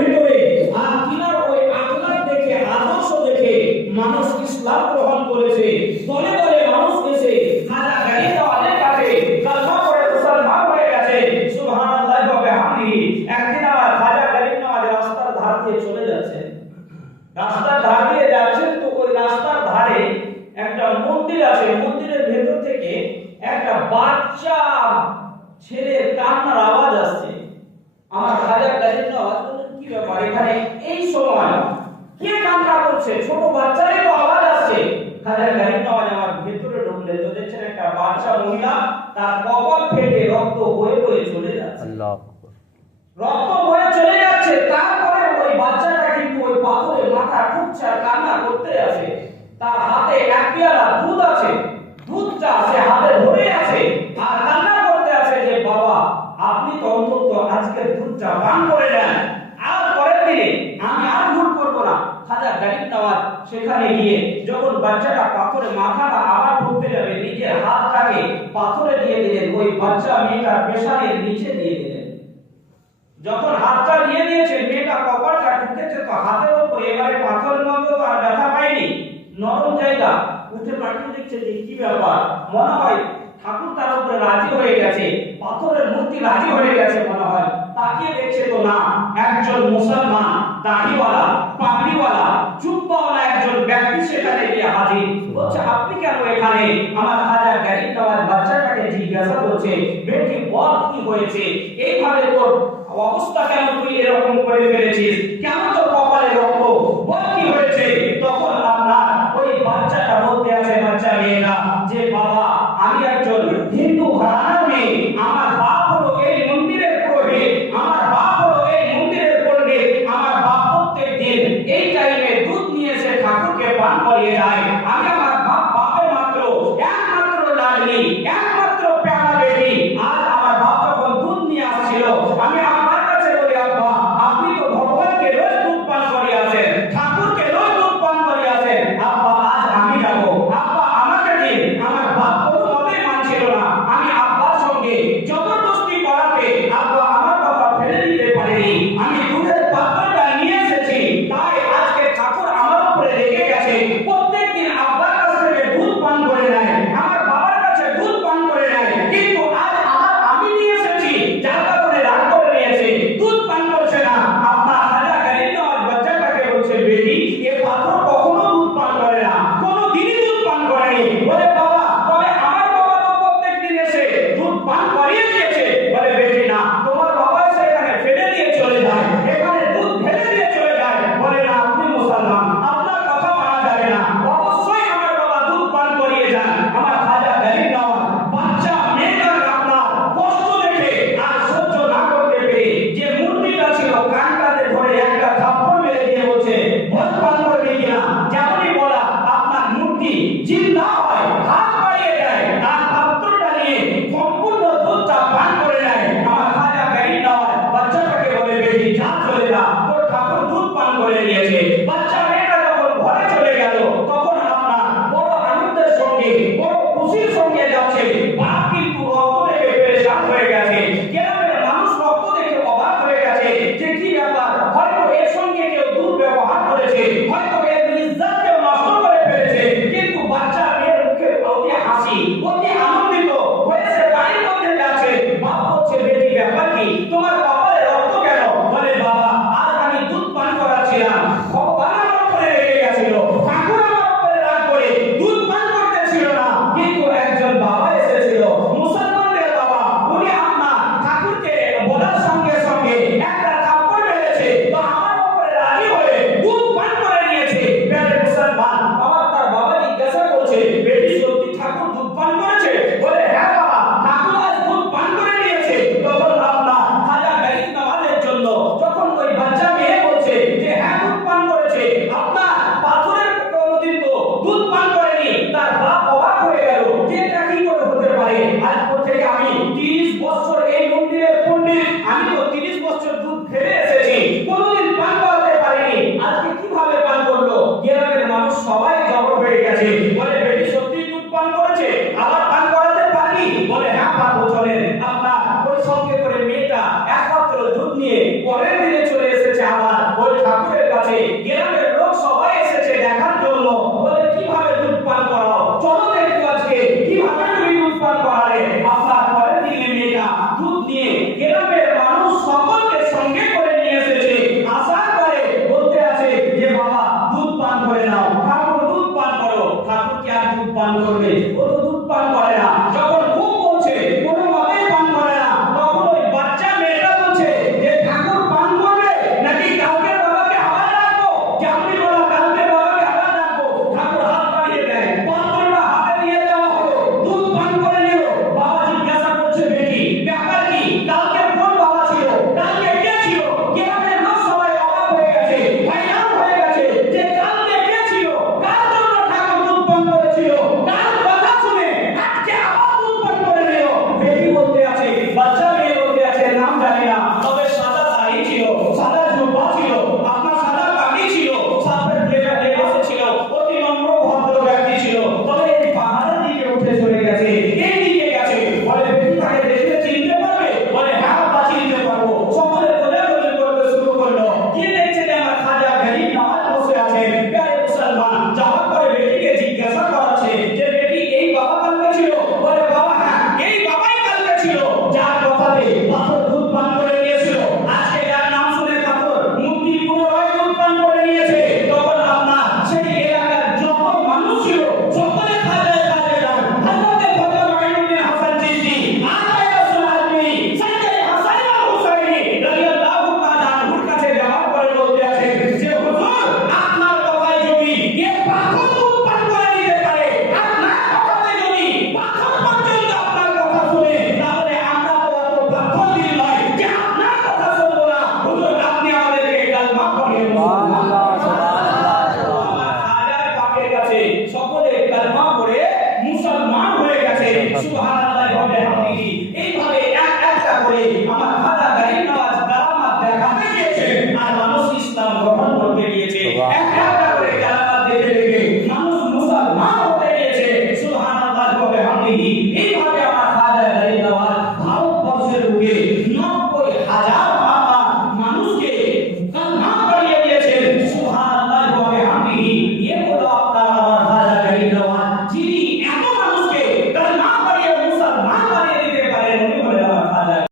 ভিতরে আর তিনার ওই আখলাক দেখে, আদর্শ দেখে মানুষ ইসলাম গ্রহণ করেছে। দলে দলে মানুষ এসে খাজা গরিব নওয়াজের কাছে কালমা পড়ে মুসলমান হয়ে গেছে। সুবহানাল্লাহ ওয়া বিহামদিহি। একদিন আমার খাজা গরিব নওয়াজ রাস্তার ধার দিয়ে চলে যাচ্ছে, রাস্তার ধার দিয়ে যাচ্ছেন, তো ওই রাস্তার ধারে একটা মন্দির আছে, মন্দিরের ভেতর থেকে একটা বাচ্চা ছেলের কান্নার আওয়াজ আসছে। আমার খাজা গরিব নওয়াজ বললেন, কি ব্যাপার এখানে এই সময় কে কান্না করছে? ছোট বাচ্চারই তো আওয়াজ আসছে। খাজা গরিব নওয়াজ আমার ভেতরে ঢুকলেন, তো দেখছেন একটা বাচ্চা মহিলা, তার কপাল ফেটে রক্ত বয়ে বয়ে চলে যাচ্ছে। আল্লাহ রক্ত বয়ে চলে যাচ্ছে। তারপরে ওই বাচ্চাটা কিন্তু ওই পাথরে মাথা ঠুকছে আর কান্না করতে আছে। তার হাতে এক পেয়ালা দুধ আছে, দুধটা সে হাতে ধরে আছে আর কান্না করতে আছে যে বাবা আপনি তো অন্তত আজকে দুধটা পান করে নেন, আর পরের দিনে আমি আর ভুল করব না। খাজা গরিব নওয়াজ সেখানে গিয়ে যখন বাচ্চাটা পাথরে মাথাটা আবার ঠুকতে যাবে, নিজের হাতটাকে পাথরে দিয়ে দিলেন, ওই বাচ্চা মেয়েটার পেশাবের নিচে দিয়ে দিলেন। যখন হাতটা দিয়ে দিয়েছে, মেয়েটা কপালটা ঠুকেছে তো হাতের উপরে, এবারে পাথরের মতো আর ব্যথা পায়নি, নরম জায়গা। উঠে পাঠিয়ে দেখছে যে কি ব্যাপার, মনে হয় ঠাকুর তার উপরে রাজি হয়ে গেছে, পাথরের মূর্তি রাজি হয়ে গেছে মনে হয়। তাকিয়ে দেখছে তো না, একজন মুসলমান দাড়িওয়ালা পাগড়িওয়ালা জুব্বাওয়ালা একজন ব্যক্তি সেখানে গিয়ে হাজির। বলছে আপনি কেন এখানে? আমার খাজা গরিব নওয়াজ বাচ্চাটাকে জিজ্ঞাসা করছে, বেটি বল কি হয়েছে, এইভাবে তোর অবস্থা কেন, তুই এরকম করে ফেলেছিস, কেন তোর কপালে রক্ত, বল কি হয়েছে? তখন আপনার ওই বাচ্চাটা বলতে আছে, বাচ্চা মেয়েরা, যে বাবা আমি একজন হিন্দু ঘরানার মেয়ে, আমার বাপ হলো এই মন্দিরের পুরোহিত, আমার বাপ হলো এই মন্দিরের পণ্ডিত, আমার বাপ প্রত্যেক দিন এই টাইমে দুধ নিয়ে এসে ঠাকুরকে পান করিয়ে যায়। আমি আমার বাপের মাত্র একমাত্র লাডলি, একমাত্র প্যারা বেটি। আজ আমার বাপ যখন দুধ নিয়ে আসছিল, আমি আমার কাছে বলি আব্বা আপনি তো ভগবানকে রোজ আছে